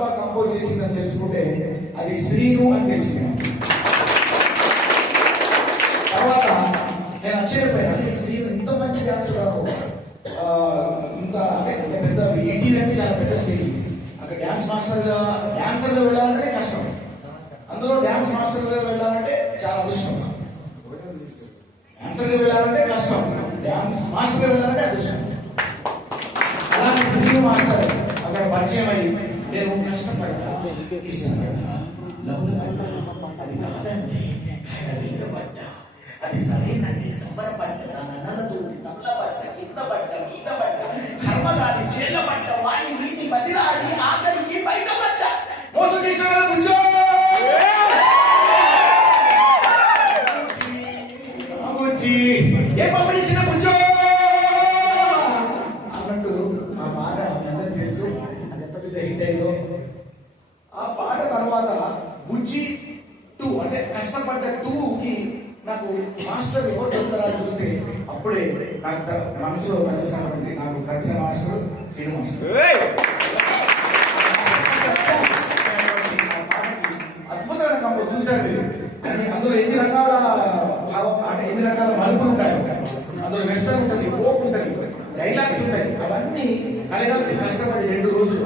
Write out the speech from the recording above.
బాగా కంపోజ్ చేసిందని తెలుసుకుంటే అది శ్రీను అని తెలిసింది. తర్వాత నేను ఆశ్చర్యపోయాను, అదే శ్రీను ఇంత మంచి డాన్స్ రావు, ఇంత అంటే పెద్ద ఈటీ అంటే చాలా పెద్ద స్టేజ్. అక్కడ డ్యాన్స్ మాస్టర్గా వెళ్ళాలంటే కష్టం, అందులో డ్యాన్స్ మాస్టర్గా వెళ్ళాలంటే చాలా అదృష్టం. డాన్సర్గా వెళ్ళాలంటే కష్టం, డ్యాన్స్ మాస్టర్గా వెళ్ళాలంటే అదృష్టం. అలాంటి శ్రీను మాస్టర్ అక్కడ పరిచయం అయ్యి నేను కష్టపడ్డా, ఇష్టపడ్డా, లవ్లు పడ్డా, అది కాదండి మీద పడ్డా, అది సరేనండి సంబరపడ్డ, నన్నలతోటి తల్లబడ్డ, కింద పడ్డ, మీద పడ్డ, కర్మగాలి చేళ్ళబడ్డ, వాడి వీటి బదిలాడి ఆఖరికి బయటపడ్డ. మోసం చేసిన ఏ పంపించిన కూర్చో అన్నట్టు ఆ పాట అందరికి తెలుసు, అది ఎంత పెద్ద హిట్ అయిందో. ఆ పాట తర్వాత బుజ్జి 2 అంటే కష్టపడ్డ 2కి నాకు మాస్టర్ ఎవరు చెప్తారని చూస్తే అప్పుడే నాకు మనసులో కలిసినటువంటి నాకు కట్టిన మాస్టర్ శ్రీను మాస్టర్. అద్భుతమైన కంపోజ్ చూశారు మీరు. అందులో ఎన్ని రకాల అంటే ఎన్ని రకాల మలుపులు ఉంటాయి. అందులో వెస్టర్న్ ఉంటుంది, ఫోక్ ఉంటుంది, డైలాగ్స్ ఉంటాయి. అవన్నీ కలగబెట్టి కష్టపడి 2 రోజులు